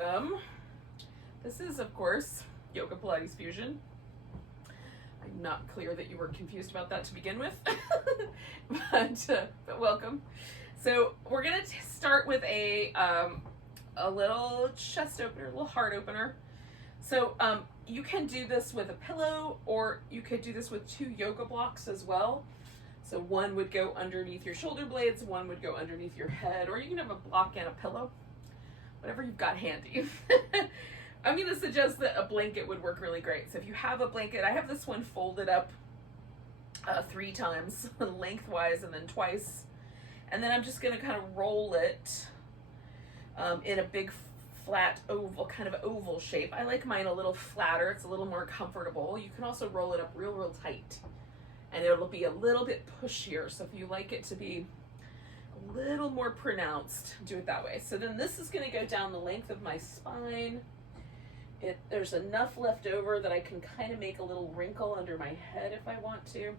welcome. This is, of course, Yoga Pilates Fusion. I'm not clear that you were confused about that to begin with, but welcome. So we're gonna start with a little chest opener, a little heart opener. So you can do this with a pillow, or you could do this with 2 yoga blocks as well. So one would go underneath your shoulder blades, one would go underneath your head, or you can have a block and a pillow, whatever you've got handy. I'm going to suggest that a blanket would work really great. So if you have a blanket, I have this one folded up 3 times, lengthwise and then twice. And then I'm just going to kind of roll it in a big flat oval, kind of oval shape. I like mine a little flatter. It's a little more comfortable. You can also roll it up real tight, and it'll be a little bit pushier. So if you like it to be a little more pronounced, do it that way. So then this is going to go down the length of my spine. There's enough left over that I can kind of make a little wrinkle under my head if I want to.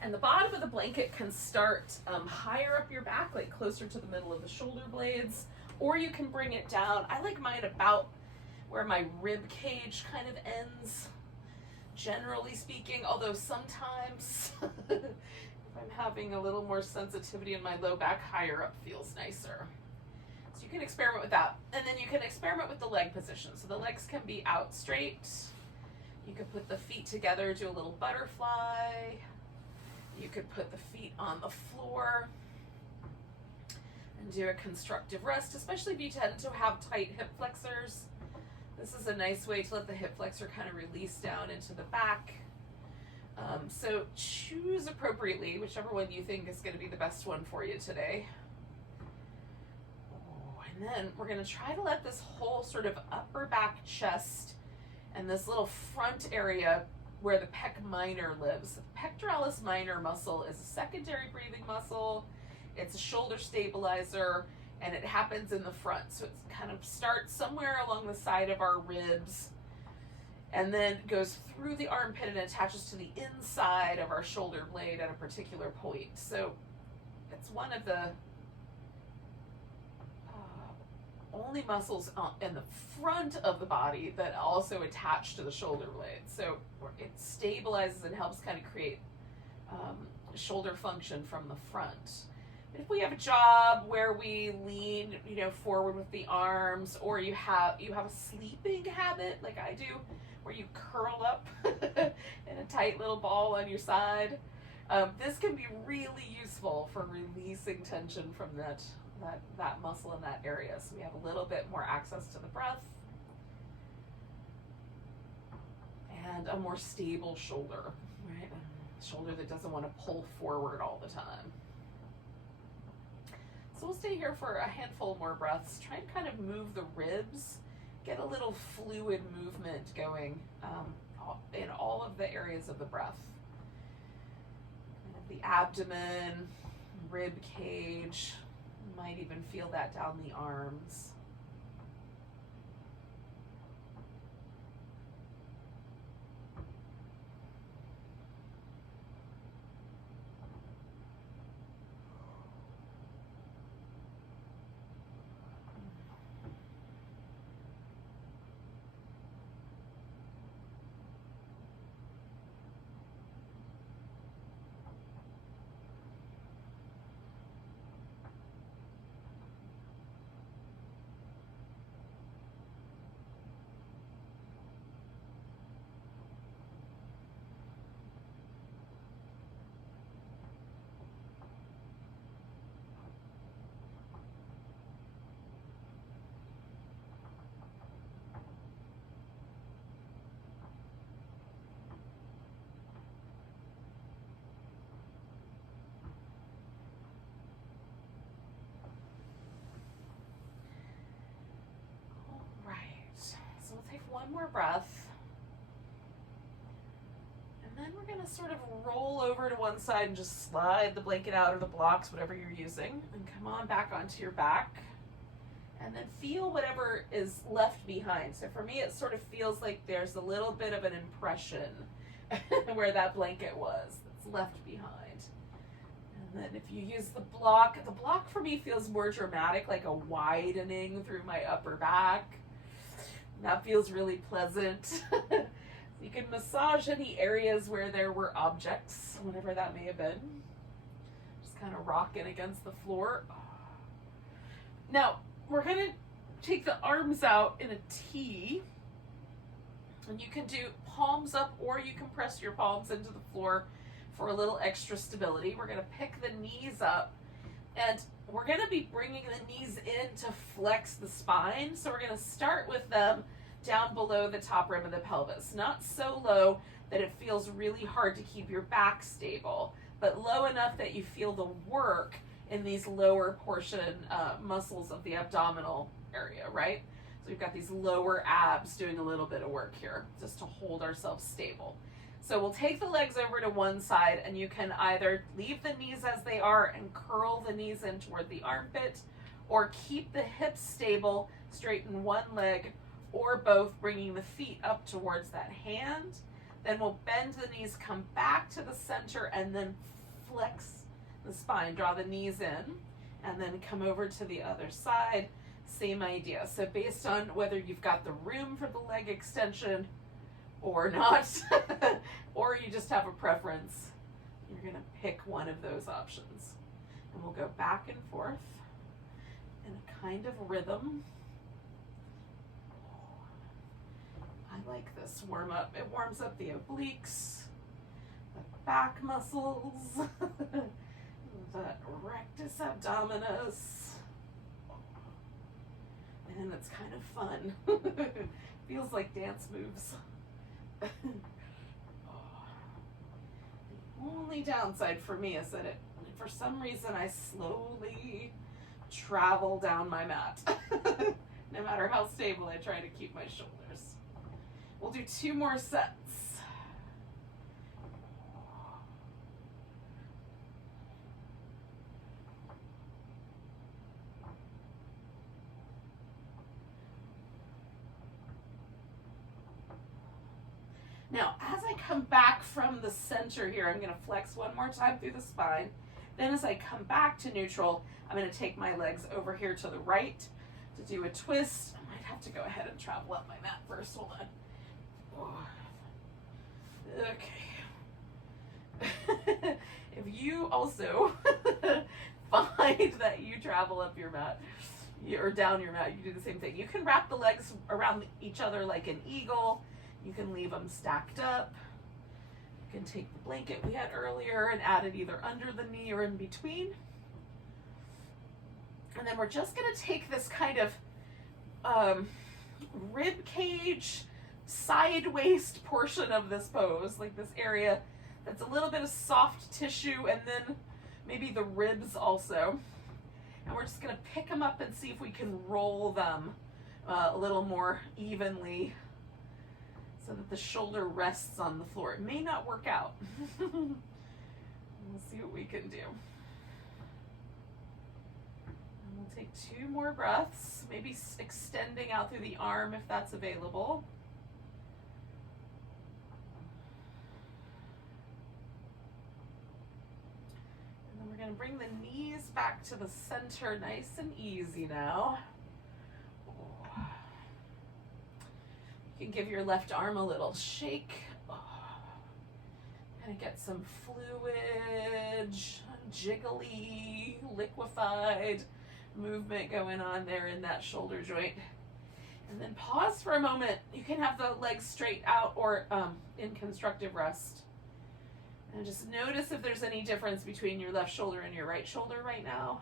And the bottom of the blanket can start higher up your back, like closer to the middle of the shoulder blades, or you can bring it down. I like mine about where my rib cage kind of ends, generally speaking, although sometimes if I'm having a little more sensitivity in my low back, higher up feels nicer. So you can experiment with that. And then you can experiment with the leg position. So the legs can be out straight. You could put the feet together, do a little butterfly. You could put the feet on the floor and do a constructive rest, especially if you tend to have tight hip flexors. This is a nice way to let the hip flexor kind of release down into the back. So choose appropriately, whichever one you think is going to be the best one for you today. And then we're going to try to let this whole sort of upper back chest and this little front area where the pec minor lives. The pectoralis minor muscle is a secondary breathing muscle. It's a shoulder stabilizer, and it happens in the front. So it kind of starts somewhere along the side of our ribs and then goes through the armpit and attaches to the inside of our shoulder blade at a particular point. So it's one of the only muscles in the front of the body that also attach to the shoulder blade. So it stabilizes and helps kind of create shoulder function from the front. But if we have a job where we lean, forward with the arms, or you have a sleeping habit like I do, where you curl up in a tight little ball on your side, this can be really useful for releasing tension from that muscle in that area. So we have a little bit more access to the breath and a more stable shoulder, right? A shoulder that doesn't want to pull forward all the time. So we'll stay here for a handful more breaths. Try and kind of move the ribs, get a little fluid movement going in all of the areas of the breath. The abdomen, rib cage, you might even feel that down the arms. So we'll take one more breath. And then we're going to sort of roll over to one side and just slide the blanket out or the blocks, whatever you're using, and come on back onto your back. And then feel whatever is left behind. So for me, it sort of feels like there's a little bit of an impression where that blanket was that's left behind. And And then if you use the block for me feels more dramatic, like a widening through my upper back. That feels really pleasant. You can massage any areas where there were objects, whatever that may have been. Just kind of rocking against the floor. Now, we're going to take the arms out in a T. And you can do palms up, or you can press your palms into the floor for a little extra stability. We're going to pick the knees up, and we're going to be bringing the knees in to flex the spine. So we're going to start with them down below the top rim of the pelvis. Not so low that it feels really hard to keep your back stable, but low enough that you feel the work in these lower portion muscles of the abdominal area, right? So we've got these lower abs doing a little bit of work here just to hold ourselves stable. So we'll take the legs over to one side, and you can either leave the knees as they are and curl the knees in toward the armpit, or keep the hips stable, straighten one leg, or both, bringing the feet up towards that hand. Then we'll bend the knees, come back to the center, and then flex the spine. Draw the knees in, and then come over to the other side. Same idea. So based on whether you've got the room for the leg extension or not, or you just have a preference, you're going to pick one of those options. And we'll go back and forth in a kind of rhythm. I like this warm up. It warms up the obliques, the back muscles, the rectus abdominis. And it's kind of fun. Feels like dance moves. The only downside for me is that for some reason I slowly travel down my mat. No matter how stable I try to keep my shoulders. We'll do 2 more sets. Now, as I come back from the center here, I'm going to flex one more time through the spine. Then as I come back to neutral, I'm going to take my legs over here to the right to do a twist. I might have to go ahead and travel up my mat first. Hold on. Okay. If you also find that you travel up your mat or down your mat, you do the same thing. You can wrap the legs around each other like an eagle. You can leave them stacked up. You can take the blanket we had earlier and add it either under the knee or in between. And then we're just going to take this kind of rib cage, side waist portion of this pose, like this area that's a little bit of soft tissue, and then maybe the ribs also. And we're just going to pick them up and see if we can roll them a little more evenly so that the shoulder rests on the floor. It may not work out. We'll see what we can do. And we'll take 2 more breaths, maybe extending out through the arm if that's available. And then we're going to bring the knees back to the center, nice and easy now. You can give your left arm a little shake. Kind of get some fluid, jiggly, liquefied movement going on there in that shoulder joint. And then pause for a moment. You can have the legs straight out or in constructive rest. And just notice if there's any difference between your left shoulder and your right shoulder right now.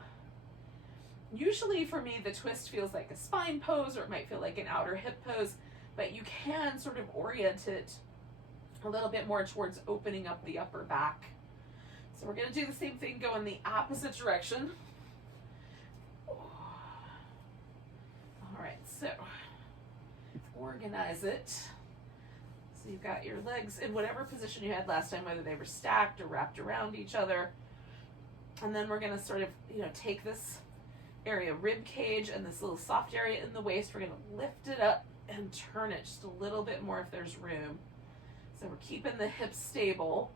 Usually for me, the twist feels like a spine pose, or it might feel like an outer hip pose. But you can sort of orient it a little bit more towards opening up the upper back. So we're going to do the same thing, go in the opposite direction. All right, so organize it. So you've got your legs in whatever position you had last time, whether they were stacked or wrapped around each other. And then we're going to sort of, take this area, rib cage, and this little soft area in the waist. We're going to lift it up and turn it just a little bit more if there's room. So we're keeping the hips stable,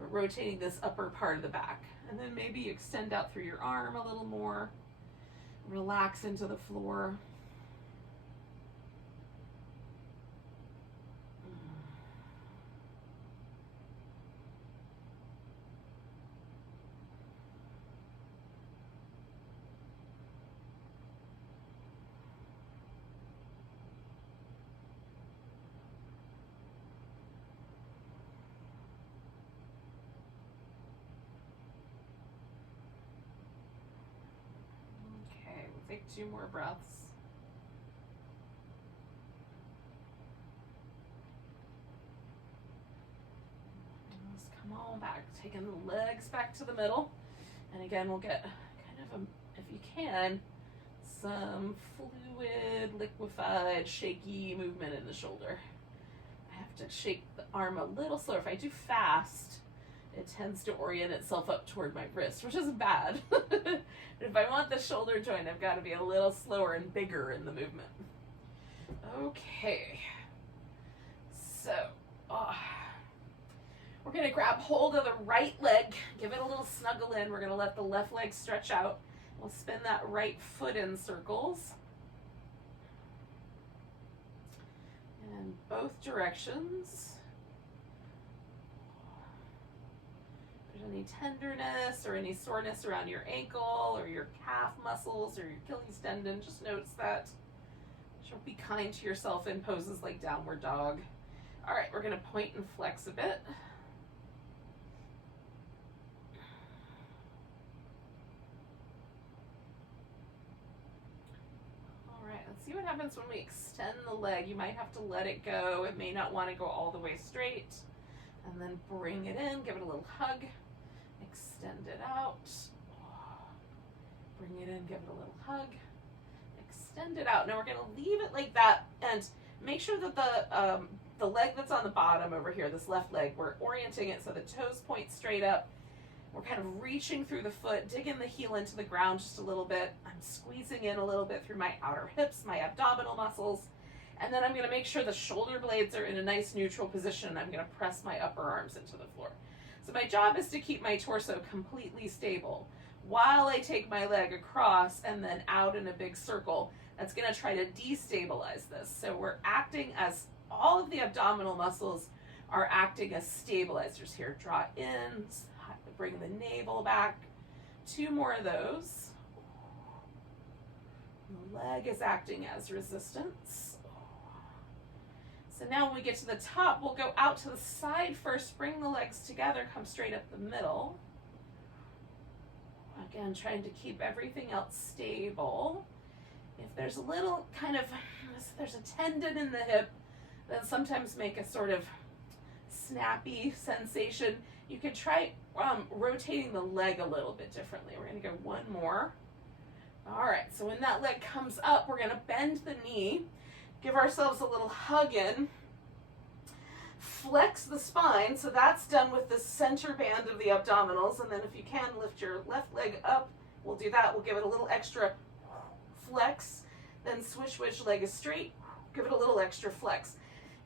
but rotating this upper part of the back. And then maybe you extend out through your arm a little more, relax into the floor. Take 2 more breaths. And let's come on back, taking the legs back to the middle. And again, we'll get kind of if you can, some fluid, liquefied, shaky movement in the shoulder. I have to shake the arm a little slower. If I do fast, it tends to orient itself up toward my wrist, which isn't bad. If I want the shoulder joint, I've got to be a little slower and bigger in the movement. Okay. So, we're going to grab hold of the right leg, give it a little snuggle in. We're going to let the left leg stretch out. We'll spin that right foot in circles. And both directions. Any tenderness or any soreness around your ankle or your calf muscles or your Achilles tendon, just notice that. Be kind to yourself in poses like downward dog. All right, we're going to point and flex a bit. All right, let's see what happens when we extend the leg. You might have to let it go. It may not want to go all the way straight. And then bring it in, give it a little hug. Extend it out. Bring it in, give it a little hug. Extend it out. Now we're going to leave it like that and make sure that the leg that's on the bottom over here, this left leg, we're orienting it so the toes point straight up. We're kind of reaching through the foot, digging the heel into the ground just a little bit. I'm squeezing in a little bit through my outer hips, my abdominal muscles. And then I'm going to make sure the shoulder blades are in a nice neutral position. I'm going to press my upper arms into the floor. So my job is to keep my torso completely stable while I take my leg across and then out in a big circle. That's going to try to destabilize this. So we're acting as all of the abdominal muscles are acting as stabilizers here. Draw in, bring the navel back. 2 more of those. The leg is acting as resistance. So now when we get to the top, we'll go out to the side first, bring the legs together, come straight up the middle. Again, trying to keep everything else stable. If there's a little kind of, if there's a tendon in the hip that sometimes make a sort of snappy sensation, you could try rotating the leg a little bit differently. We're going to go 1 more. All right, so when that leg comes up, we're going to bend the knee. Give ourselves a little hug in, flex the spine, so that's done with the center band of the abdominals, and then if you can, lift your left leg up, we'll do that, we'll give it a little extra flex, then switch which leg is straight, give it a little extra flex.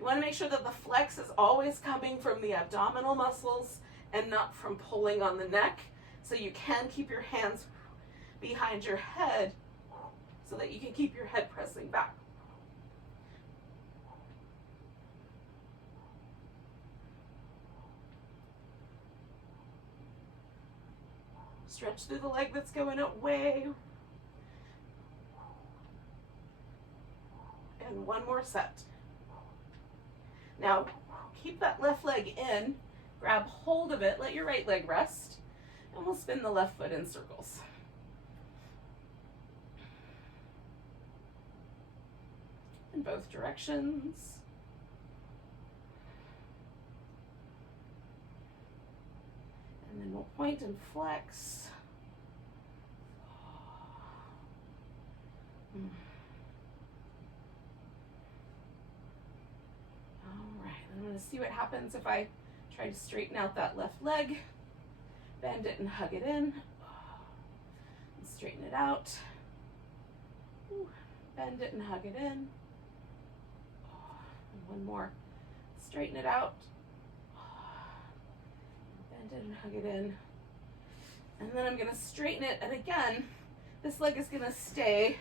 You want to make sure that the flex is always coming from the abdominal muscles and not from pulling on the neck, so you can keep your hands behind your head so that you can keep your head pressing back. Stretch through the leg that's going away. And 1 more set. Now, keep that left leg in, grab hold of it, let your right leg rest, and we'll spin the left foot in circles. In both directions. And then we'll point and flex. All right, I'm going to see what happens if I try to straighten out that left leg, bend it and hug it in, and straighten it out, bend it and hug it in, and 1 more, straighten it out, Bend it and hug it in. And then I'm gonna straighten it, and again, this leg is gonna stay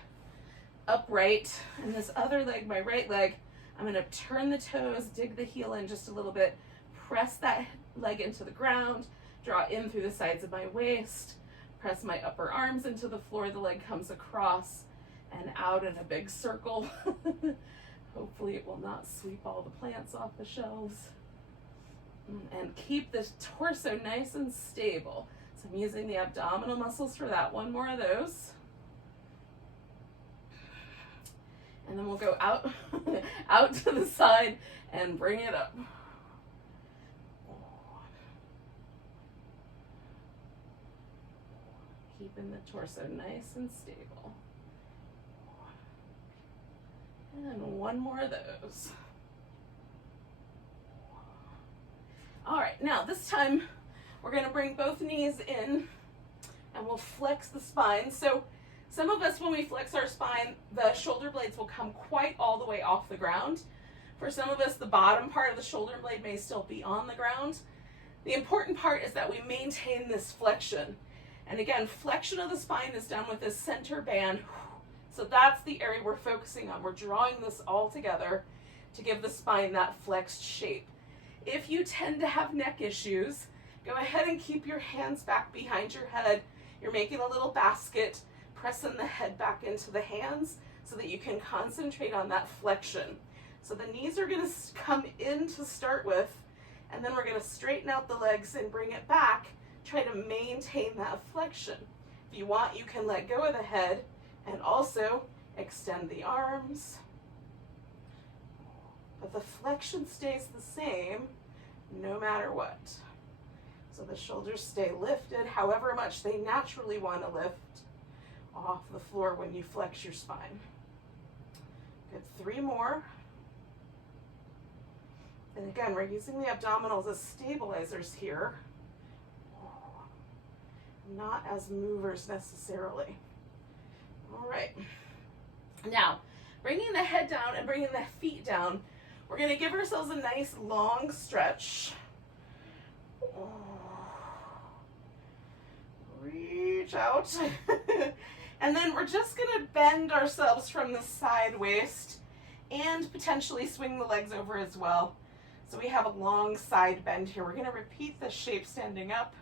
upright, and this other leg, my right leg, I'm gonna turn the toes, dig the heel in just a little bit, press that leg into the ground, draw in through the sides of my waist, press my upper arms into the floor, the leg comes across and out in a big circle. Hopefully it will not sweep all the plants off the shelves. And keep the torso nice and stable. So I'm using the abdominal muscles for that. One more of those. And then we'll go out, out to the side and bring it up. Keeping the torso nice and stable. And one more of those. All right, now this time we're gonna bring both knees in and we'll flex the spine. So some of us, when we flex our spine, the shoulder blades will come quite all the way off the ground. For some of us, the bottom part of the shoulder blade may still be on the ground. The important part is that we maintain this flexion. And again, flexion of the spine is done with this center band. So that's the area we're focusing on. We're drawing this all together to give the spine that flexed shape. If you tend to have neck issues, go ahead and keep your hands back behind your head. You're making a little basket, pressing the head back into the hands so that you can concentrate on that flexion. So the knees are gonna come in to start with, and then we're gonna straighten out the legs and bring it back. Try to maintain that flexion. If you want, you can let go of the head and also extend the arms. But the flexion stays the same no matter what. So the shoulders stay lifted however much they naturally want to lift off the floor when you flex your spine. Good, 3 more. And again, we're using the abdominals as stabilizers here, not as movers necessarily. All right. Now, bringing the head down and bringing the feet down, we're going to give ourselves a nice long stretch. Reach out. And then we're just going to bend ourselves from the side waist and potentially swing the legs over as well. So we have a long side bend here. We're going to repeat this shape standing up.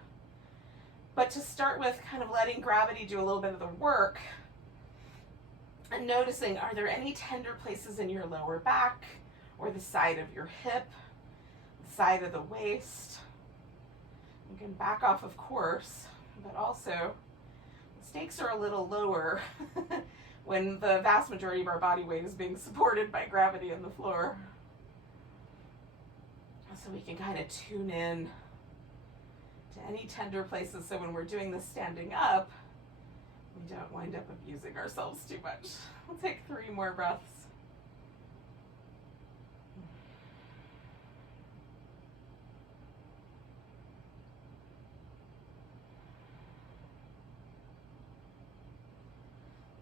But to start with, kind of letting gravity do a little bit of the work and noticing, are there any tender places in your lower back or the side of your hip, the side of the waist? You can back off, of course, but also the stakes are a little lower when the vast majority of our body weight is being supported by gravity in the floor. So we can kind of tune in to any tender places, so when we're doing this standing up, we don't wind up abusing ourselves too much. We'll take 3 more breaths.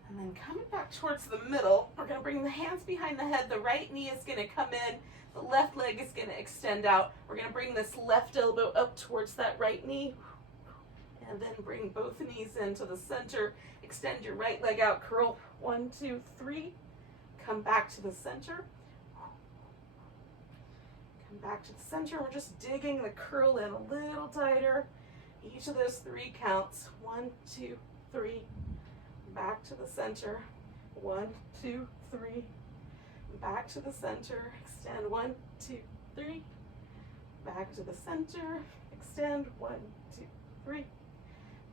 And then coming back towards the middle, we're going to bring the hands behind the head. The right knee is going to come in. The left leg is going to extend out. We're going to bring this left elbow up towards that right knee. And then bring both knees into the center. Extend your right leg out. Curl. 1, 2, 3. Come back to the center. Come back to the center. We're just digging the curl in a little tighter. Each of those 3 counts. 1, 2, 3. Back to the center. 1, 2, 3. Back to the center. Extend. 1, 2, 3. Back to the center. Extend. 1, 2, 3.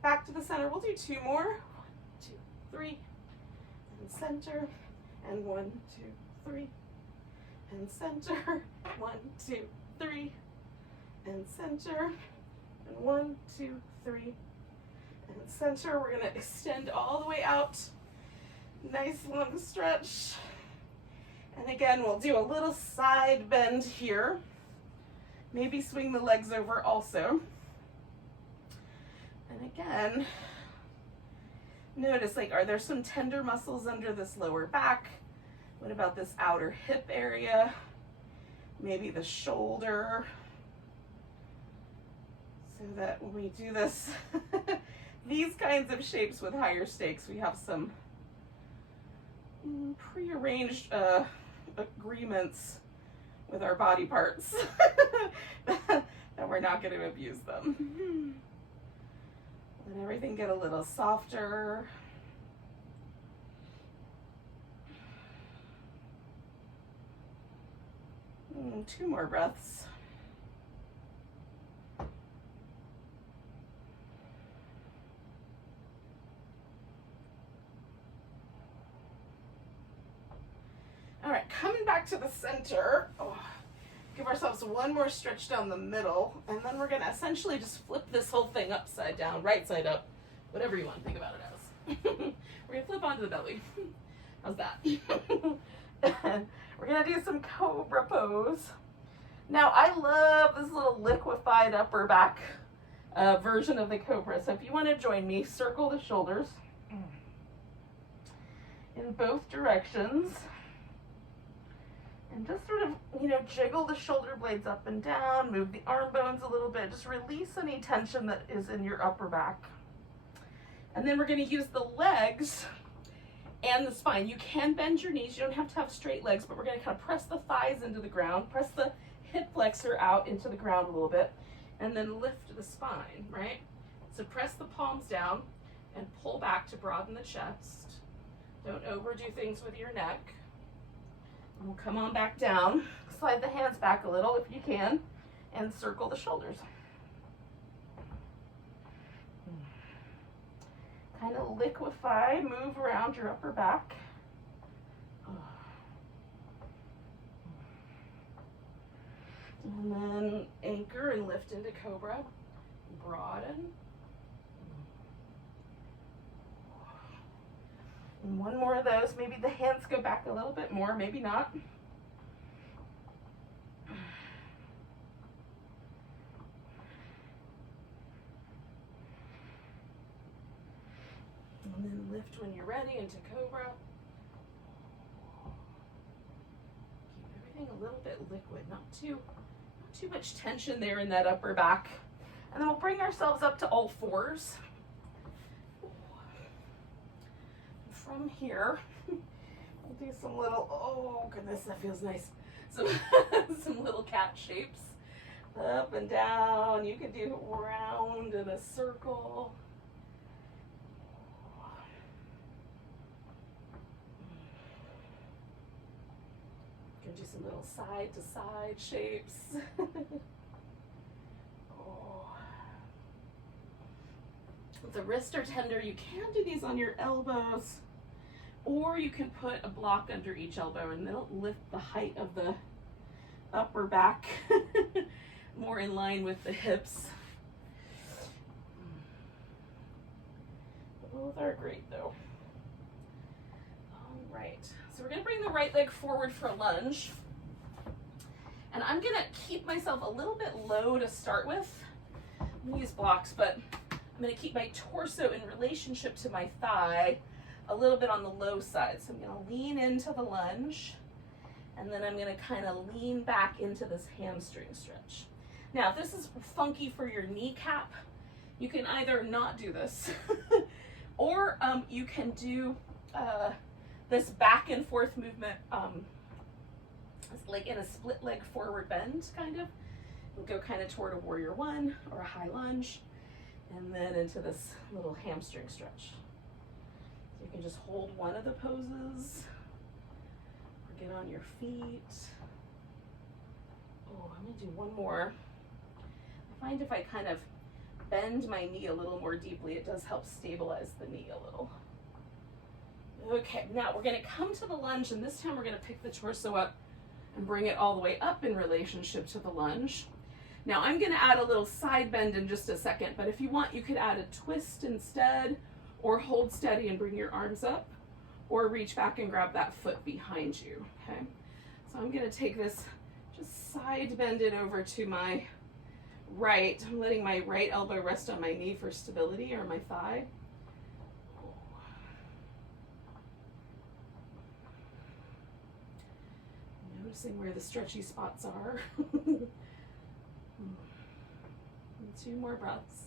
Back to the center. We'll do 2 more. 1, 2, 3. And center. And 1, 2, 3. And center. 1, 2, 3. And center. And 1, 2, 3. And center. We're going to extend all the way out. Nice long stretch. And again, we'll do a little side bend here. Maybe swing the legs over also. And again, notice, like, are there some tender muscles under this lower back? What about this outer hip area? Maybe the shoulder. So that when we do this, these kinds of shapes with higher stakes, we have some prearranged agreements with our body parts that we're not going to abuse them. Let everything get a little softer. Two more breaths. All right, coming back to the center. Oh, give ourselves one more stretch down the middle, and then we're gonna essentially just flip this whole thing upside down, right side up, whatever you want to think about it as. We're gonna flip onto the belly. How's that? We're gonna do some Cobra Pose. Now, I love this little liquefied upper back version of the Cobra. So if you want to join me, circle the shoulders in both directions. And just sort of, jiggle the shoulder blades up and down, move the arm bones a little bit, just release any tension that is in your upper back. And then we're going to use the legs and the spine. You can bend your knees, you don't have to have straight legs, but we're going to kind of press the thighs into the ground, press the hip flexor out into the ground a little bit, and then lift the spine, right? So press the palms down and pull back to broaden the chest. Don't overdo things with your neck. We'll come on back down, slide the hands back a little if you can, and circle the shoulders. Kind of liquefy, move around your upper back. And then anchor and lift into Cobra, broaden. And one more of those. Maybe the hands go back a little bit more, maybe not. And then lift when you're ready into Cobra. Keep everything a little bit liquid, not too much tension there in that upper back. And then we'll bring ourselves up to all fours. From here, we'll do some little, oh goodness, that feels nice. So some little cat shapes, up and down. You can do round in a circle. You can do some little side to side shapes. If the wrists are tender, you can do these on your elbows. Or you can put a block under each elbow and they'll lift the height of the upper back more in line with the hips. Both are great though. All right, so we're gonna bring the right leg forward for a lunge. And I'm gonna keep myself a little bit low to start with. I'm gonna use blocks, but I'm gonna keep my torso in relationship to my thigh a little bit on the low side. So I'm gonna lean into the lunge, and then I'm gonna kind of lean back into this hamstring stretch. Now, if this is funky for your kneecap, you can either not do this, or you can do this back and forth movement, like in a split leg forward bend, kind of. We'll go kind of toward a warrior one or a high lunge, and then into this little hamstring stretch. So you can just hold one of the poses, or get on your feet. Oh, I'm gonna do one more. I find if I kind of bend my knee a little more deeply, it does help stabilize the knee a little. Okay, now we're gonna come to the lunge, and this time we're gonna pick the torso up and bring it all the way up in relationship to the lunge. Now I'm gonna add a little side bend in just a second, but if you want, you could add a twist instead, or hold steady and bring your arms up, or reach back and grab that foot behind you, okay? So I'm gonna take this, just side bend it over to my right. I'm letting my right elbow rest on my knee for stability, or my thigh. Noticing where the stretchy spots are. 2 more breaths.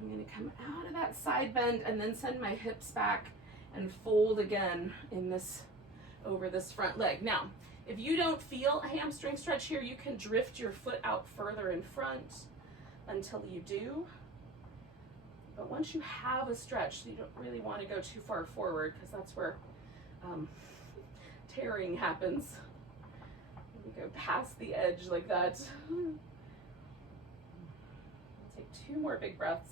I'm going to come out of that side bend and then send my hips back and fold again in this, over this front leg. Now, if you don't feel a hamstring stretch here, you can drift your foot out further in front until you do. But once you have a stretch, you don't really want to go too far forward because that's where tearing happens. You go past the edge like that. I'll take 2 more big breaths.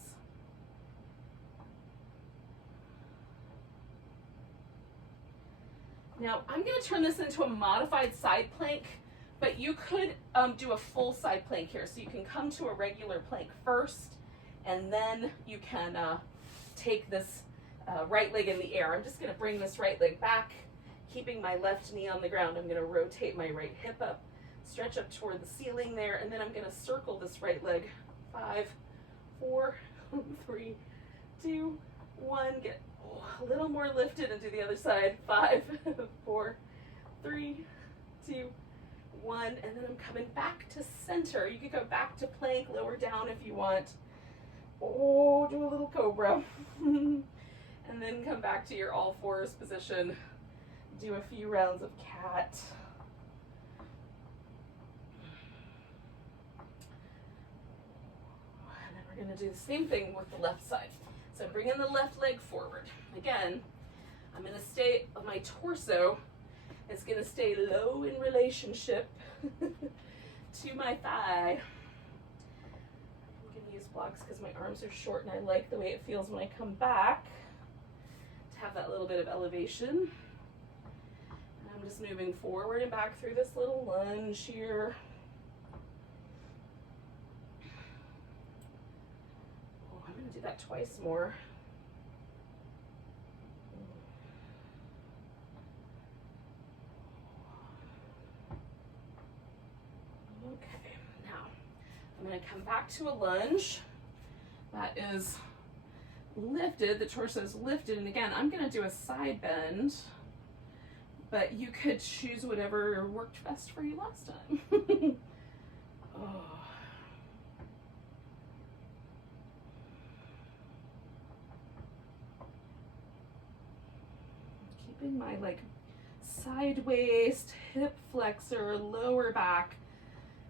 Now, I'm going to turn this into a modified side plank, but you could do a full side plank here. So you can come to a regular plank first, and then you can take this right leg in the air. I'm just going to bring this right leg back, keeping my left knee on the ground. I'm going to rotate my right hip up, stretch up toward the ceiling there, and then I'm going to circle this right leg. 5, 4, 3, 2, 1. Get a little more lifted and do the other side. 5, 4, 3, 2, 1. And then I'm coming back to center. You could go back to plank, lower down if you want. Oh, do a little cobra. And then come back to your all fours position. Do a few rounds of cat. And then we're going to do the same thing with the left side. So bring in the left leg forward. Again, I'm going to stay, my torso is going to stay low in relationship to my thigh. I'm going to use blocks because my arms are short and I like the way it feels when I come back to have that little bit of elevation. And I'm just moving forward and back through this little lunge here. Oh, I'm going to do that twice more. Okay, now I'm going to come back to a lunge that is lifted, the torso is lifted, and again, I'm going to do a side bend, but you could choose whatever worked best for you last time. Oh. Keeping my like side waist, hip flexor, lower back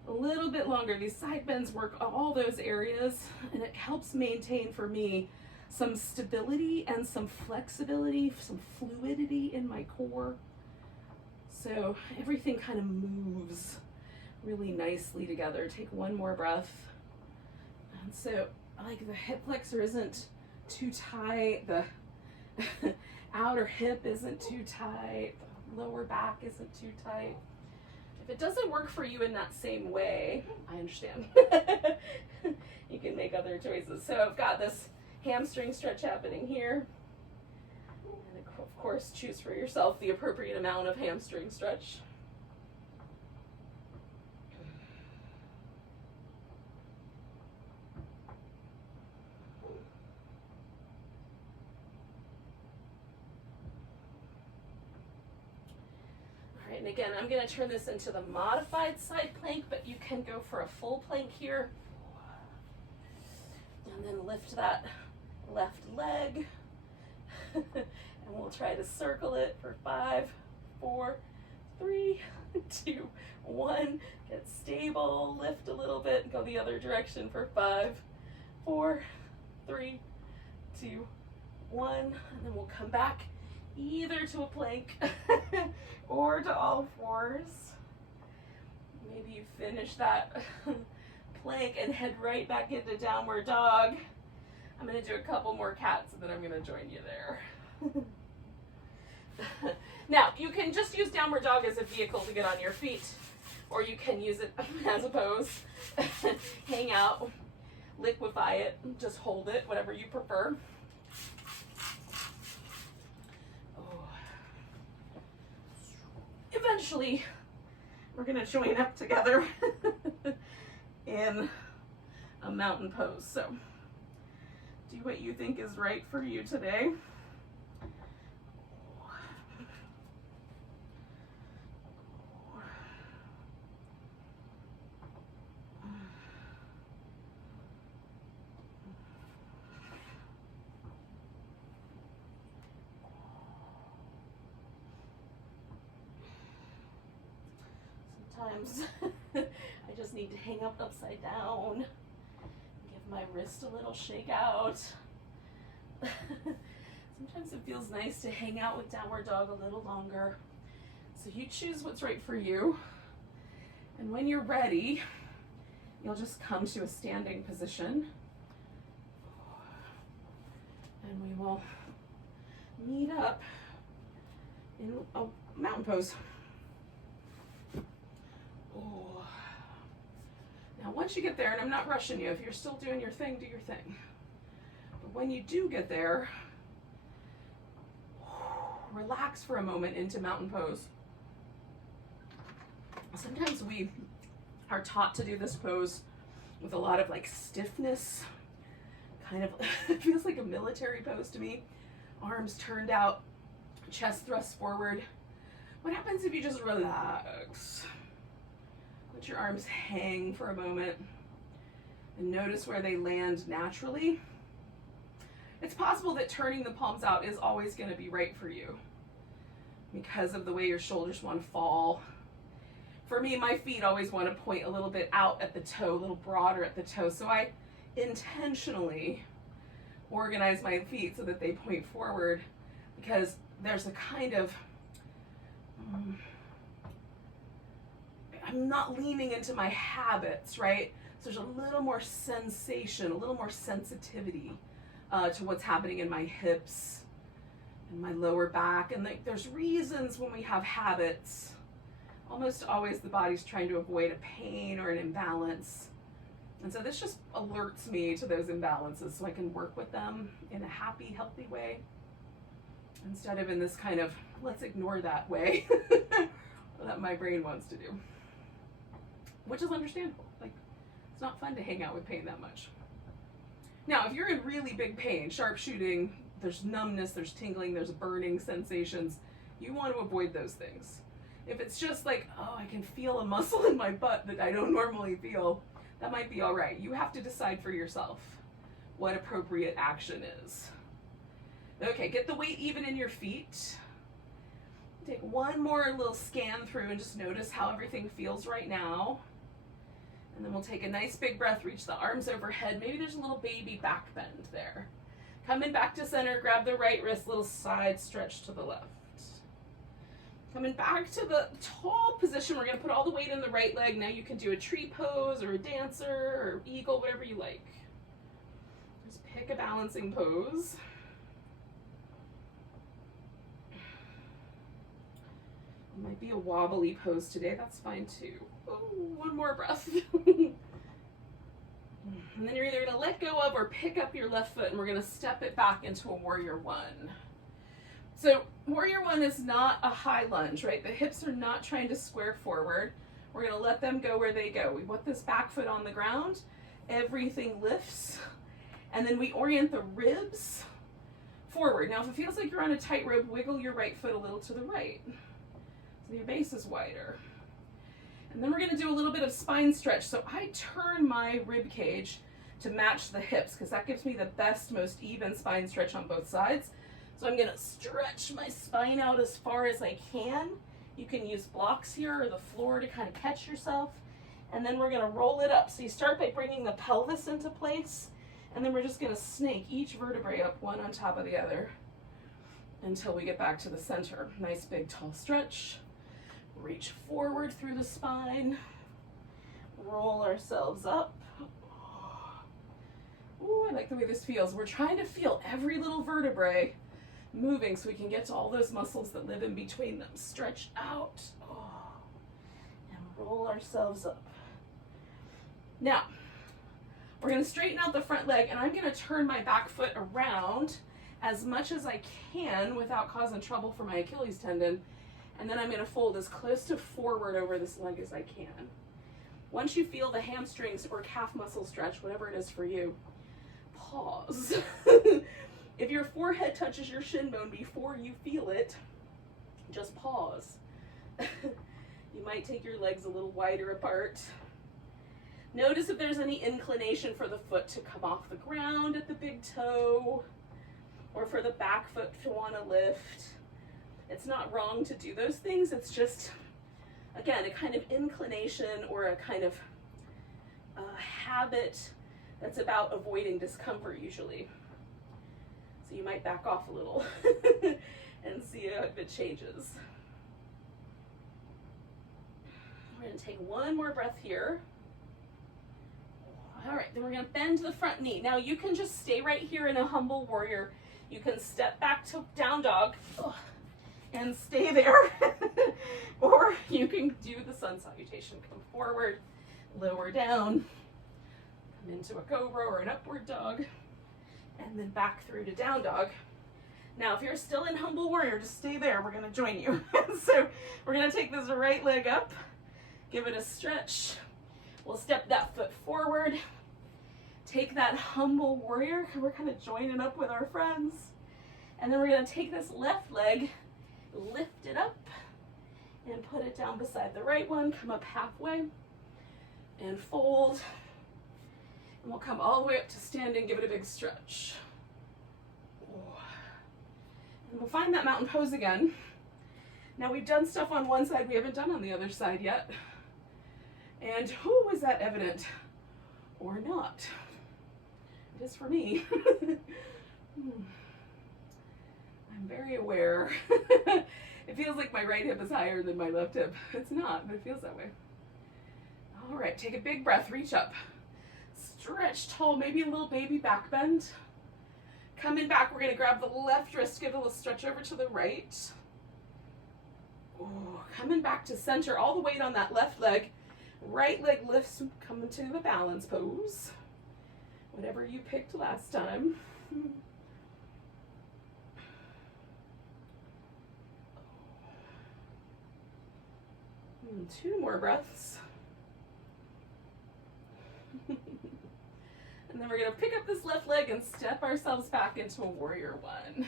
a little bit longer. These side bends work all those areas, and it helps maintain for me some stability and some flexibility, some fluidity in my core. So everything kind of moves really nicely together. Take 1 more breath. And so like the hip flexor isn't too tight, the outer hip isn't too tight, the lower back isn't too tight. If it doesn't work for you in that same way, I understand. You can make other choices. So I've got this hamstring stretch happening here. And of course, choose for yourself the appropriate amount of hamstring stretch. And again, I'm going to turn this into the modified side plank, but you can go for a full plank here. And then lift that left leg. And we'll try to circle it for 5, 4, 3, 2, 1. Get stable, lift a little bit, go the other direction for 5, 4, 3, 2, 1. And then we'll come back either to a plank or to all fours. Maybe you finish that plank and head right back into downward dog. I'm going to do a couple more cats and then I'm going to join you there. Now, you can just use downward dog as a vehicle to get on your feet, or you can use it as a pose. Hang out, liquefy it, just hold it, whatever you prefer. Eventually, we're going to join up together in a mountain pose. So, do what you think is right for you today. sometimes I just need to hang up upside down, give my wrist a little shake out. Sometimes it feels nice to hang out with downward dog a little longer. So you choose what's right for you. And when you're ready, you'll just come to a standing position. And we will meet up in a mountain pose. Oh. Now once you get there, and I'm not rushing you, if you're still doing your thing, do your thing. But when you do get there, relax for a moment into mountain pose. Sometimes we are taught to do this pose with a lot of like stiffness, kind of it feels like a military pose to me. Arms turned out, chest thrust forward. What happens if you just relax? Let your arms hang for a moment and notice where they land naturally. It's possible that turning the palms out is always going to be right for you because of the way your shoulders want to fall. For me, my feet always want to point a little bit out at the toe, a little broader at the toe. So I intentionally organize my feet so that they point forward because there's a kind of, I'm not leaning into my habits, right? So there's a little more sensation, a little more sensitivity to what's happening in my hips and my lower back. And there's reasons when we have habits. Almost always the body's trying to avoid a pain or an imbalance. And so this just alerts me to those imbalances so I can work with them in a happy, healthy way instead of in this kind of, let's ignore that way that my brain wants to do, which is understandable. Like, it's not fun to hang out with pain that much. Now, if you're in really big pain, sharp shooting, there's numbness, there's tingling, there's burning sensations, you want to avoid those things. If it's just like, oh, I can feel a muscle in my butt that I don't normally feel, that might be all right. You have to decide for yourself what appropriate action is. Okay, get the weight even in your feet. Take one more little scan through and just notice how everything feels right now. And then we'll take a nice big breath, reach the arms overhead. Maybe there's a little baby back bend there. Coming back to center, grab the right wrist, little side stretch to the left. Coming back to the tall position, we're going to put all the weight in the right leg. Now you can do a tree pose or a dancer or eagle, whatever you like. Just pick a balancing pose. It might be a wobbly pose today. That's fine too. Oh, one more breath. And then you're either going to let go of or pick up your left foot, and we're going to step it back into a warrior one. So warrior one is not a high lunge, right? The hips are not trying to square forward. We're going to let them go where they go. We put this back foot on the ground. Everything lifts. And then we orient the ribs forward. Now, if it feels like you're on a tightrope, wiggle your right foot a little to the right, so your base is wider. And then we're going to do a little bit of spine stretch. So I turn my rib cage to match the hips because that gives me the best, most even spine stretch on both sides. So I'm going to stretch my spine out as far as I can. You can use blocks here or the floor to kind of catch yourself. And then we're going to roll it up. So you start by bringing the pelvis into place, and then we're just going to snake each vertebrae up one on top of the other until we get back to the center. Nice big tall stretch. Reach forward through the spine. Roll ourselves up. Ooh, I like the way this feels. We're trying to feel every little vertebrae moving so we can get to all those muscles that live in between them. Stretch out. Oh, and roll ourselves up. Now, we're going to straighten out the front leg, and I'm going to turn my back foot around as much as I can without causing trouble for my Achilles tendon. And then I'm going to fold as close to forward over this leg as I can. Once you feel the hamstrings or calf muscle stretch, whatever it is for you, pause. If your forehead touches your shin bone before you feel it, just pause. You might take your legs a little wider apart. Notice if there's any inclination for the foot to come off the ground at the big toe, or for the back foot to want to lift. It's not wrong to do those things. It's just again, a kind of inclination or a kind of habit that's about avoiding discomfort usually. So you might back off a little and see if it changes. We're going to take one more breath here. All right, then we're going to bend the front knee. Now you can just stay right here in a humble warrior. You can step back to down dog and stay there. Or you can do the sun salutation. Come forward, lower down, come into a cobra or an upward dog, and then back through to down dog. Now, if you're still in humble warrior, just stay there. We're going to join you. So we're going to take this right leg up, give it a stretch. We'll step that foot forward, take that humble warrior. We're kind of joining up with our friends. And then we're going to take this left leg, lift it up, and put it down beside the right one. Come up halfway and fold. And we'll come all the way up to standing, give it a big stretch. And we'll find that mountain pose again. Now we've done stuff on one side we haven't done on the other side yet. And is that evident or not? It is for me. I'm very aware. It feels like my right hip is higher than my left hip. It's not, but it feels that way. All right, take a big breath, reach up. Stretch tall, maybe a little baby back bend. Coming back, we're gonna grab the left wrist, give a little stretch over to the right. Ooh, coming back to center, all the weight on that left leg. Right leg lifts, coming to the balance pose. Whatever you picked last time. And 2 more breaths. And then we're going to pick up this left leg and step ourselves back into a warrior one.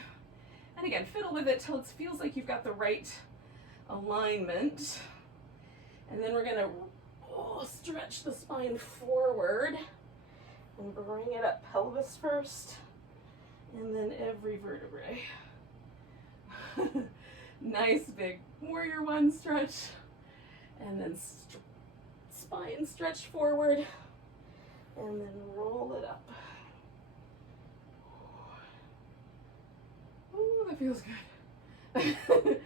And again, fiddle with it till it feels like you've got the right alignment. And then we're going to stretch the spine forward and bring it up, pelvis first, and then every vertebrae. Nice big warrior one stretch, and then spine stretch forward, and then roll it up. Ooh, that feels good. I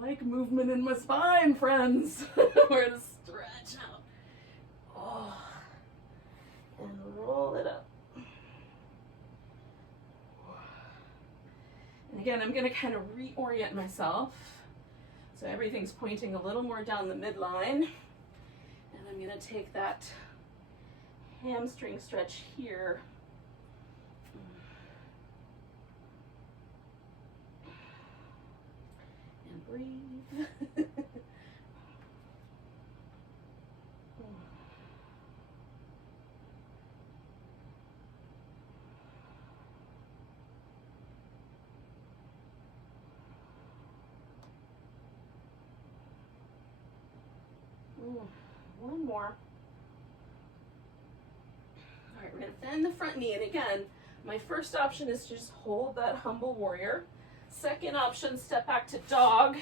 like movement in my spine, friends. We're gonna stretch out. And roll it up. And again, I'm gonna kind of reorient myself. So everything's pointing a little more down the midline. And I'm gonna take that hamstring stretch here. And breathe. One more. All right, we're going to bend the front knee. And again, my first option is to just hold that humble warrior. Second option, step back to dog.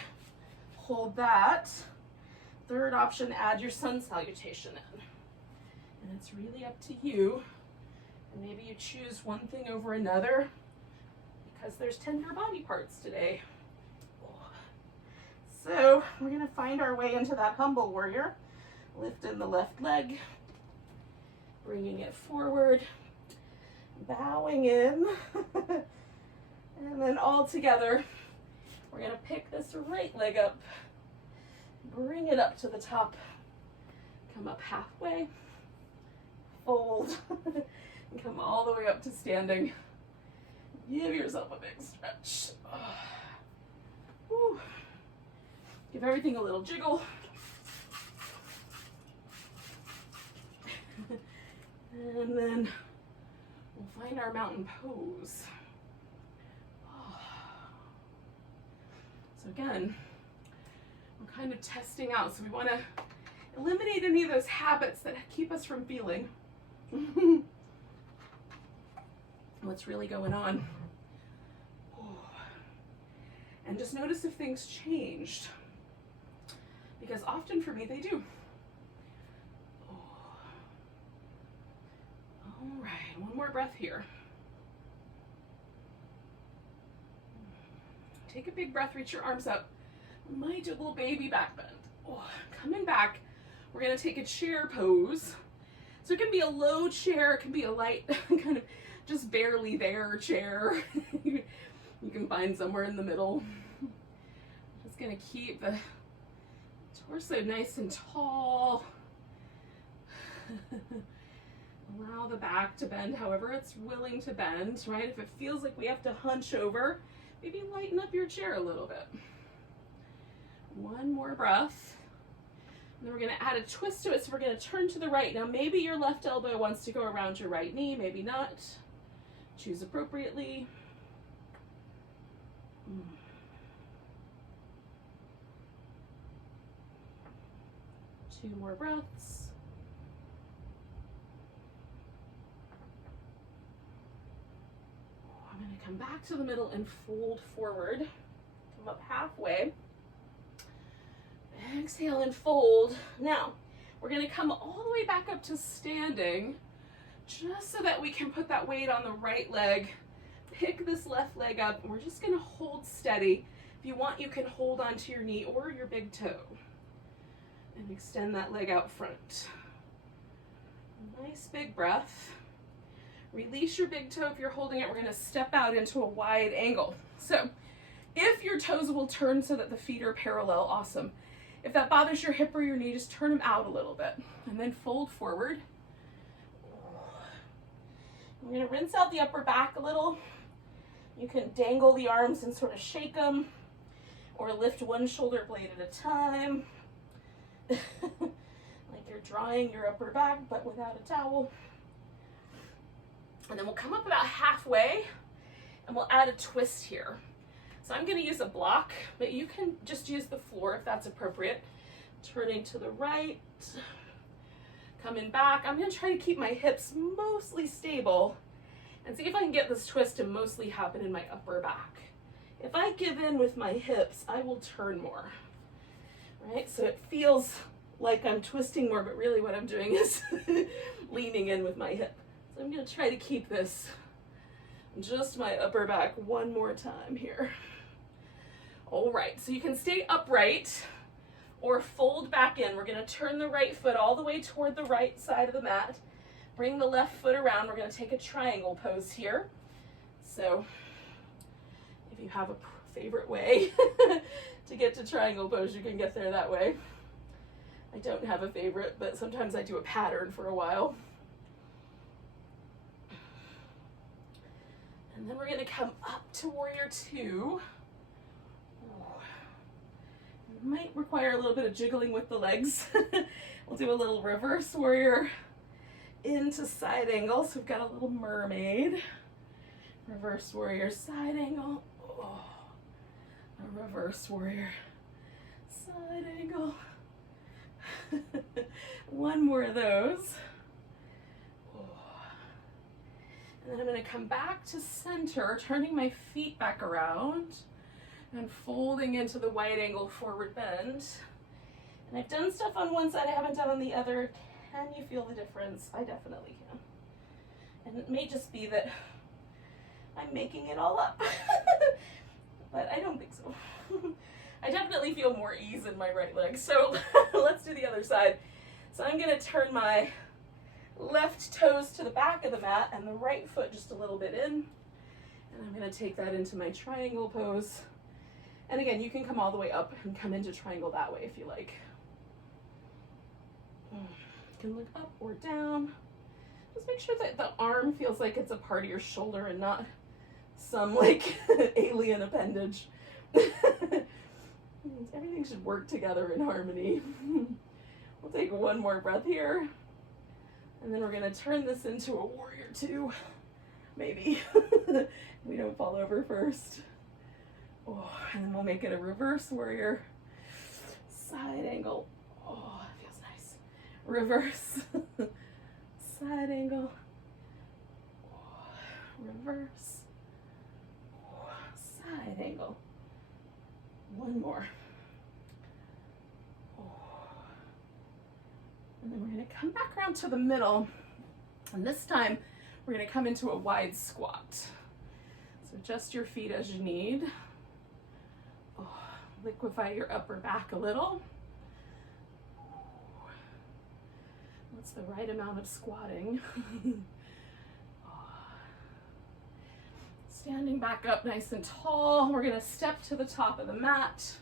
Hold that. Third option, add your sun salutation in. And it's really up to you. And maybe you choose one thing over another because there's tender body parts today. So we're going to find our way into that humble warrior. Lift in the left leg, bringing it forward, bowing in, and then all together, we're going to pick this right leg up, bring it up to the top, come up halfway, fold, and come all the way up to standing. Give yourself a big stretch. Whew. Give everything a little jiggle. And then we'll find our mountain pose. So again, we're kind of testing out. So we want to eliminate any of those habits that keep us from feeling what's really going on. And just notice if things changed. because often for me they do. All right, one more breath here. Take a big breath, reach your arms up. Might do a little baby back bend. Oh, coming back, we're gonna take a chair pose. So it can be a low chair, it can be a light, kind of just barely there chair. You can find somewhere in the middle. Just gonna keep the torso nice and tall. Allow the back to bend however it's willing to bend, right? If it feels like we have to hunch over, maybe lighten up your chair a little bit. One more breath. And then we're gonna add a twist to it, so we're gonna turn to the right. Now maybe your left elbow wants to go around your right knee, maybe not. Choose appropriately. 2 more breaths. I'm gonna come back to the middle and fold forward. Come up halfway. Exhale and fold. Now, we're gonna come all the way back up to standing, just so that we can put that weight on the right leg. Pick this left leg up, and we're just gonna hold steady. If you want, you can hold onto your knee or your big toe. And extend that leg out front. Nice big breath. Release your big toe if you're holding it. We're gonna step out into a wide angle. So, if your toes will turn so that the feet are parallel, awesome. If that bothers your hip or your knee, just turn them out a little bit and then fold forward. I'm gonna rinse out the upper back a little. You can dangle the arms and sort of shake them, or lift one shoulder blade at a time. Like you're drying your upper back, but without a towel. And then we'll come up about halfway and we'll add a twist here. So I'm going to use a block, but you can just use the floor if that's appropriate. Turning to the right, coming back. I'm going to try to keep my hips mostly stable and see if I can get this twist to mostly happen in my upper back. If I give in with my hips, I will turn more, right? So it feels like I'm twisting more, but really what I'm doing is leaning in with my hip. So I'm going to try to keep this just my upper back one more time here. All right, so you can stay upright or fold back in. We're going to turn the right foot all the way toward the right side of the mat. Bring the left foot around. We're going to take a triangle pose here. So if you have a favorite way to get to triangle pose, you can get there that way. I don't have a favorite, but sometimes I do a pattern for a while. And then we're going to come up to Warrior 2. Might require a little bit of jiggling with the legs. We'll do a little reverse warrior into side angle. So we've got a little mermaid. Reverse warrior, side angle. Oh, a reverse warrior, side angle. One more of those. And then I'm going to come back to center, turning my feet back around and folding into the wide angle forward bend. And I've done stuff on one side I haven't done on the other. Can you feel the difference? I definitely can. And it may just be that I'm making it all up, but I don't think so. I definitely feel more ease in my right leg. So let's do the other side. So I'm going to turn my left toes to the back of the mat and the right foot just a little bit in. And I'm going to take that into my triangle pose. And again, you can come all the way up and come into triangle that way if you like. You can look up or down. Just make sure that the arm feels like it's a part of your shoulder and not some like alien appendage. Everything should work together in harmony. We'll take one more breath here. And then we're going to turn this into a Warrior 2. Maybe. We don't fall over first. Oh, and then we'll make it a reverse warrior. Side angle. Oh, that feels nice. Reverse. Side angle. Oh, reverse. Oh, side angle. One more. Oh, then we're going to come back around to the middle. And this time, we're going to come into a wide squat. So adjust your feet as you need. Oh, liquefy your upper back a little. What's the right amount of squatting? Standing back up nice and tall. We're gonna step to the top of the mat.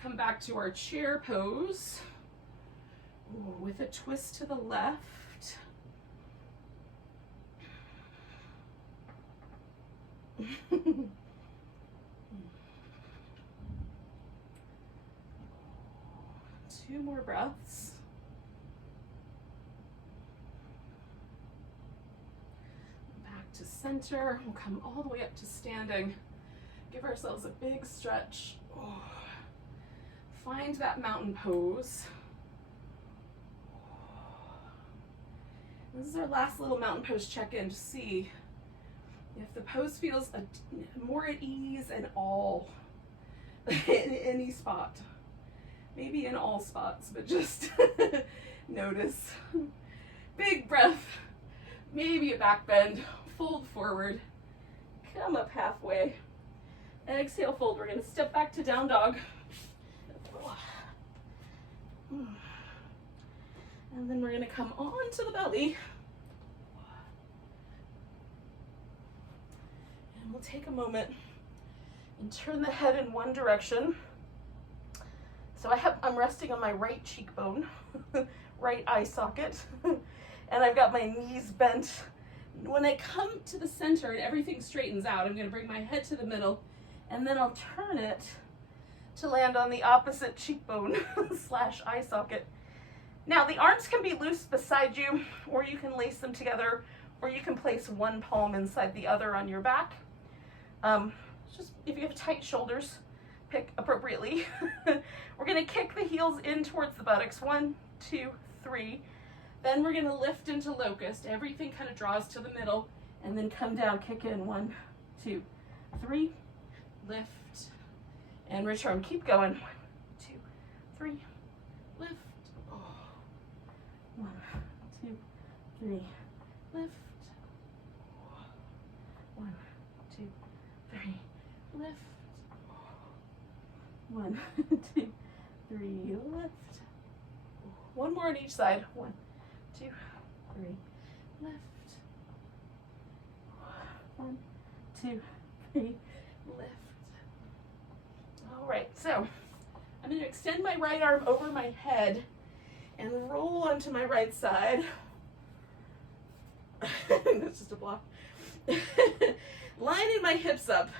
Come back to our chair pose. Ooh, with a twist to the left. Two more breaths. Back to center. We'll come all the way up to standing. Give ourselves a big stretch. Oh. Find that mountain pose. This is our last little mountain pose check-in to see if the pose feels more at ease in all, in any spot. Maybe in all spots, but just notice. Big breath, maybe a back bend, fold forward, come up halfway. Exhale, fold. We're gonna step back to down dog. And then we're gonna come onto the belly. And we'll take a moment and turn the head in one direction. So I'm resting on my right cheekbone, right eye socket, and I've got my knees bent. When I come to the center and everything straightens out, I'm gonna bring my head to the middle, and then I'll turn it to land on the opposite cheekbone slash eye socket. Now the arms can be loose beside you, or you can lace them together, or you can place one palm inside the other on your back. Just if you have tight shoulders, pick appropriately. We're gonna kick the heels in towards the buttocks. 1, 2, 3. Then we're gonna lift into locust. Everything kind of draws to the middle, and then come down, kick in. 1, 2, 3. Lift and return. Keep going. 1, 2, 3. Lift. Oh. 1, 2, 3. Lift. 1, 2, 3. Lift. 1, 2, 3. Lift. One more on each side. 1, 2, 3. Lift. 1, 2, 3. Lift. All right, so I'm going to extend my right arm over my head and roll onto my right side. That's just a block. Lining my hips up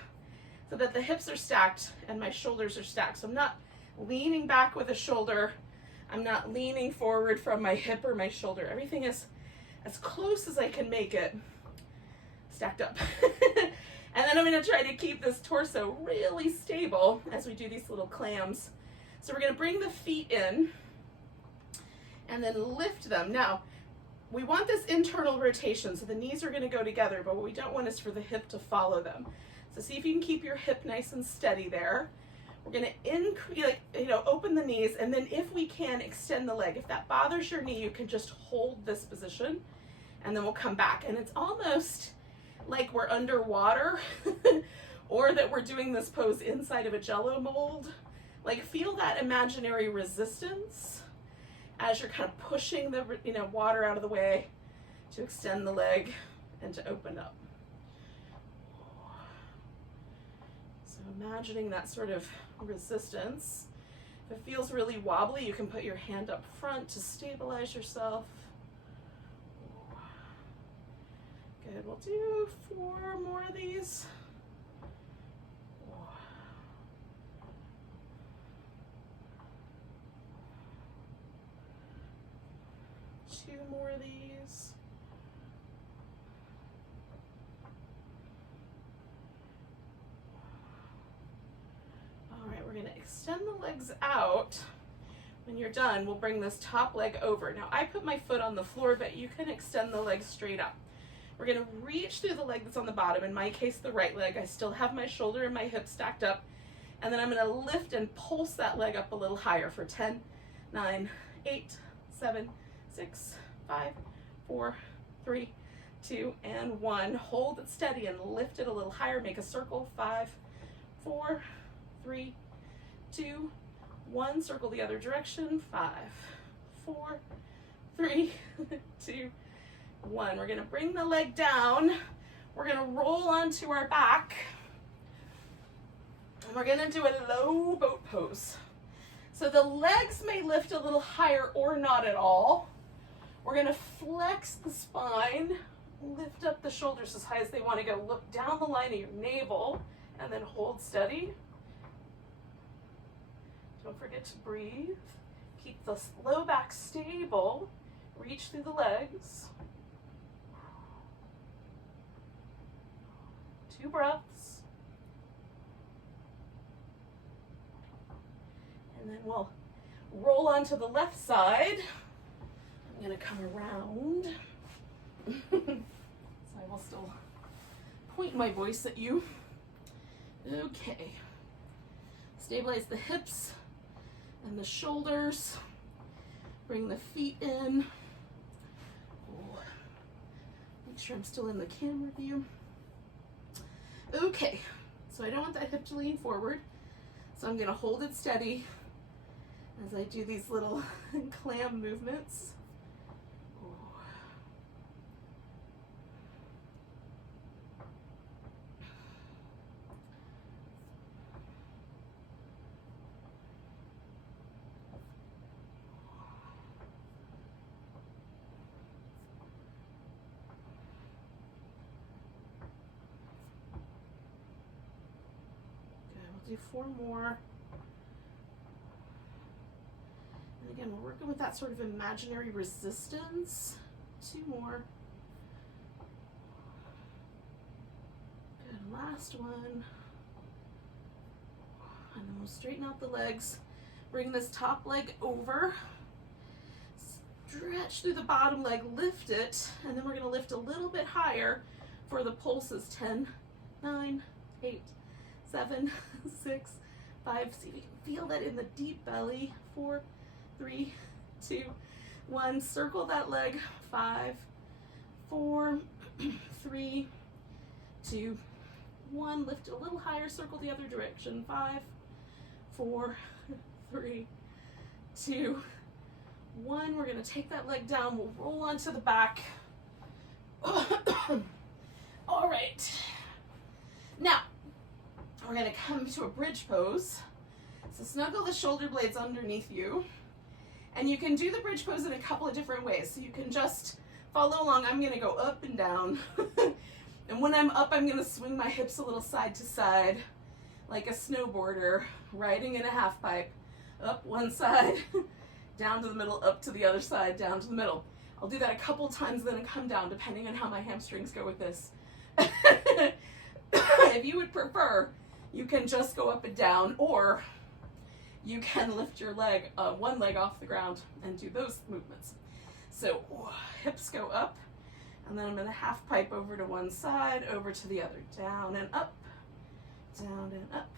so that the hips are stacked and my shoulders are stacked. So I'm not leaning back with a shoulder. I'm not leaning forward from my hip or my shoulder. Everything is as close as I can make it stacked up. And then I'm going to try to keep this torso really stable as we do these little clams. So we're going to bring the feet in and then lift them. Now, we want this internal rotation, so the knees are going to go together, but what we don't want is for the hip to follow them. So see if you can keep your hip nice and steady there. We're going to open the knees, and then if we can, extend the leg. If that bothers your knee, you can just hold this position, and then we'll come back. And it's almost like we're underwater or that we're doing this pose inside of a jello mold. Like, feel that imaginary resistance as you're kind of pushing the water out of the way to extend the leg and to open up. So imagining that sort of resistance. If it feels really wobbly, you can put your hand up front to stabilize yourself. Good, we'll do 4 more of these. 2 more of these. All right, we're going to extend the legs out. When you're done, we'll bring this top leg over. Now, I put my foot on the floor, but you can extend the legs straight up. We're going to reach through the leg that's on the bottom, in my case, the right leg. I still have my shoulder and my hip stacked up. And then I'm going to lift and pulse that leg up a little higher for 10, 9, 8, 7, 6, 5, 4, 3, 2, and 1. Hold it steady and lift it a little higher. Make a circle. 5, 4, 3, 2, 1. Circle the other direction. 5, 4, 3, 2, 1. We're going to bring the leg down. We're going to roll onto our back. And we're going to do a low boat pose. So the legs may lift a little higher or not at all. We're going to flex the spine, lift up the shoulders as high as they want to go. Look down the line of your navel and then hold steady. Don't forget to breathe. Keep the low back stable. Reach through the legs. 2 breaths. And then we'll roll onto the left side. I'm going to come around. So I will still point my voice at you. Okay. Stabilize the hips and the shoulders. Bring the feet in. Oh, make sure I'm still in the camera view. Okay, so I don't want that hip to lean forward. So I'm going to hold it steady as I do these little clam movements. Do 4 more. And again, we're working with that sort of imaginary resistance. 2 more. Good, last one. And then we'll straighten out the legs. Bring this top leg over. Stretch through the bottom leg, lift it, and then we're gonna lift a little bit higher for the pulses. 10, 9, 8, 7, 6, 5. See if you can feel that in the deep belly. 4, 3, 2, 1. Circle that leg. 5, 4, 3, 2, 1. Lift it a little higher. Circle the other direction. 5, 4, 3, 2, 1. We're going to take that leg down. We'll roll onto the back. All right. Now, we're going to come to a bridge pose. So snuggle the shoulder blades underneath you. And you can do the bridge pose in a couple of different ways. So you can just follow along. I'm going to go up and down. And when I'm up, I'm going to swing my hips a little side to side like a snowboarder riding in a half pipe. Up one side, down to the middle, up to the other side, down to the middle. I'll do that a couple times, then come down, depending on how my hamstrings go with this. If you would prefer, you can just go up and down, or you can lift your leg, one leg off the ground and do those movements. So hips go up, and then I'm going to half pipe over to one side, over to the other, down and up, down and up,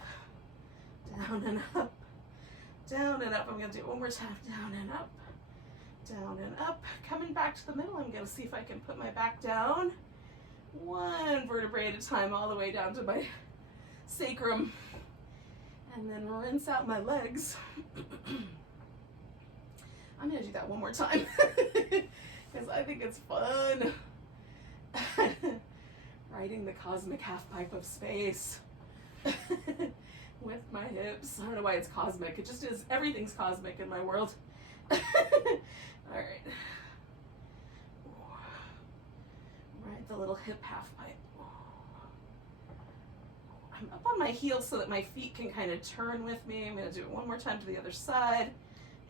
down and up, down and up. I'm going to do it one more time, down and up, down and up. Coming back to the middle, I'm going to see if I can put my back down, one vertebrae at a time, all the way down to my sacrum, and then rinse out my legs. I'm going to do that one more time because I think it's fun. Riding the cosmic half pipe of space with my hips. I don't know why it's cosmic. It just is. Everything's cosmic in my world. All right. Ride the little hip half pipe. I'm up on my heels so that my feet can kind of turn with me. I'm going to do it one more time to the other side.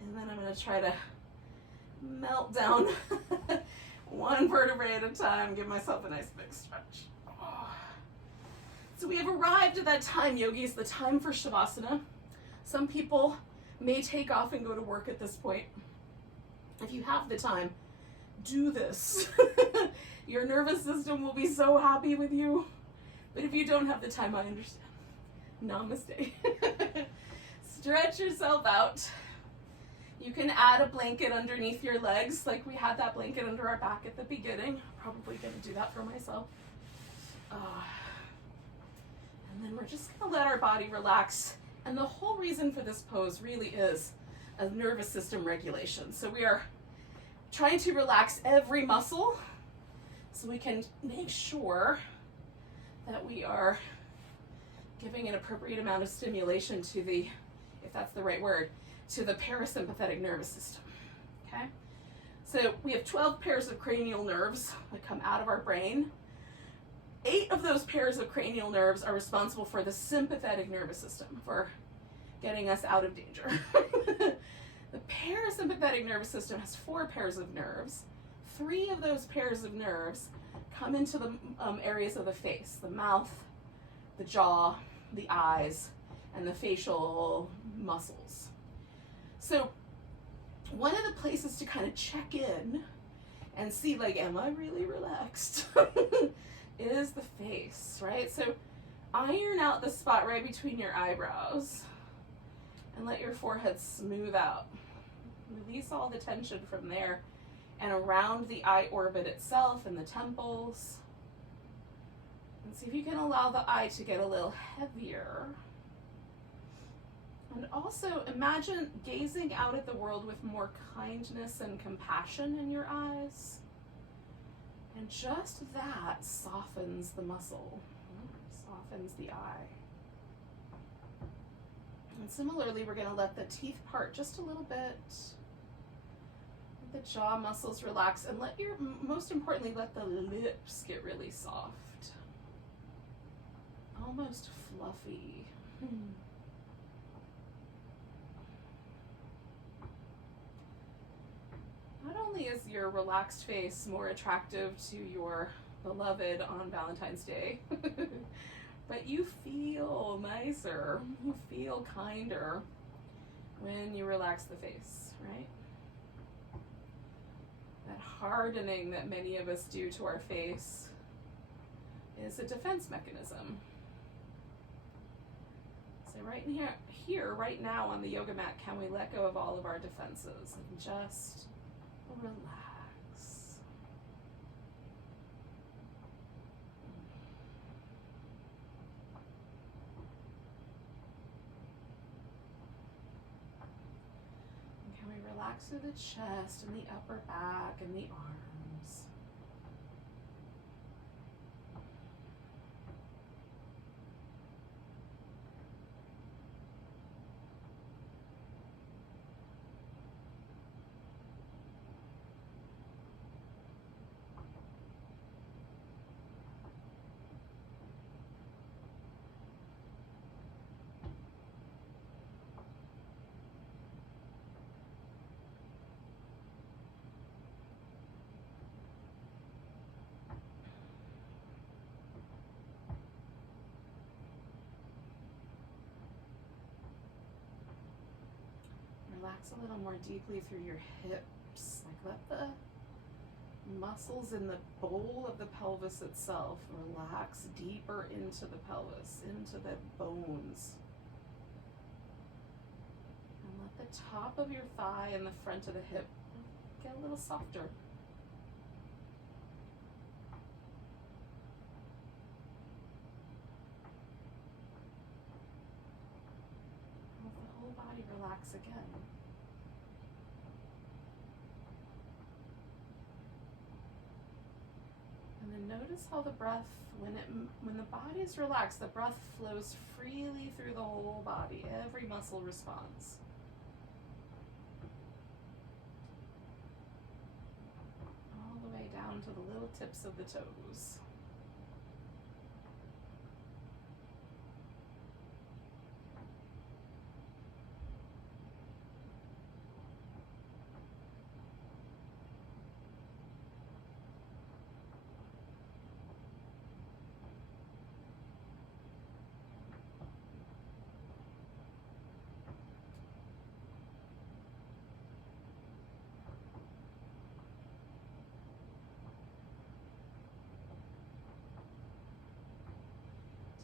And then I'm going to try to melt down one vertebrae at a time. Give myself a nice big stretch. So we have arrived at that time, yogis, the time for Savasana. Some people may take off and go to work at this point. If you have the time, do this. Your nervous system will be so happy with you. But if you don't have the time, I understand. Namaste. Stretch yourself out. You can add a blanket underneath your legs, like we had that blanket under our back at the beginning. Probably gonna do that for myself. And then we're just gonna let our body relax. And the whole reason for this pose really is a nervous system regulation. So we are trying to relax every muscle so we can make sure that we are giving an appropriate amount of stimulation to the, if that's the right word, to the parasympathetic nervous system, okay? So we have 12 pairs of cranial nerves that come out of our brain. 8 of those pairs of cranial nerves are responsible for the sympathetic nervous system, for getting us out of danger. The parasympathetic nervous system has 4 pairs of nerves. 3 of those pairs of nerves come into the areas of the face, the mouth, the jaw, the eyes, and the facial muscles. So one of the places to kind of check in and see, like, am I really relaxed? Is the face, right? So iron out the spot right between your eyebrows and let your forehead smooth out. Release all the tension from there and around the eye orbit itself and the temples. And see if you can allow the eye to get a little heavier. And also imagine gazing out at the world with more kindness and compassion in your eyes. And just that softens the muscle, softens the eye. And similarly, we're going to let the teeth part just a little bit. Let the jaw muscles relax, and let your, most importantly, let the lips get really soft. Almost fluffy. Not only is your relaxed face more attractive to your beloved on Valentine's Day, but you feel nicer, you feel kinder when you relax the face, right? That hardening that many of us do to our face is a defense mechanism. So right here, right now on the yoga mat, can we let go of all of our defenses and just relax? And can we relax through the chest and the upper back and the arms? Relax a little more deeply through your hips. Like let the muscles in the bowl of the pelvis itself relax deeper into the pelvis, into the bones. And let the top of your thigh and the front of the hip get a little softer. Let the whole body relax again. And then notice how the breath, when the body is relaxed, the breath flows freely through the whole body. Every muscle responds. All the way down to the little tips of the toes.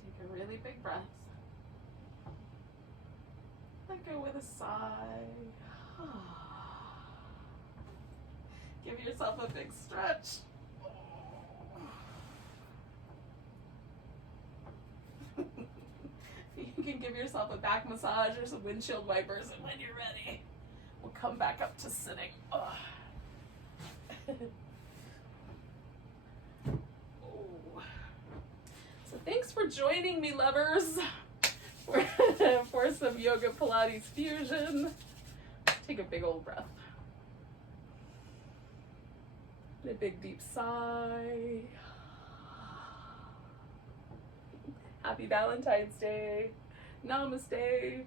Take a really big breath. Let go with a sigh. Give yourself a big stretch. You can give yourself a back massage or some windshield wipers, and when you're ready, we'll come back up to sitting. So thanks for joining me, lovers, for some yoga Pilates fusion. Take a big old breath. A big deep sigh. Happy Valentine's Day. Namaste.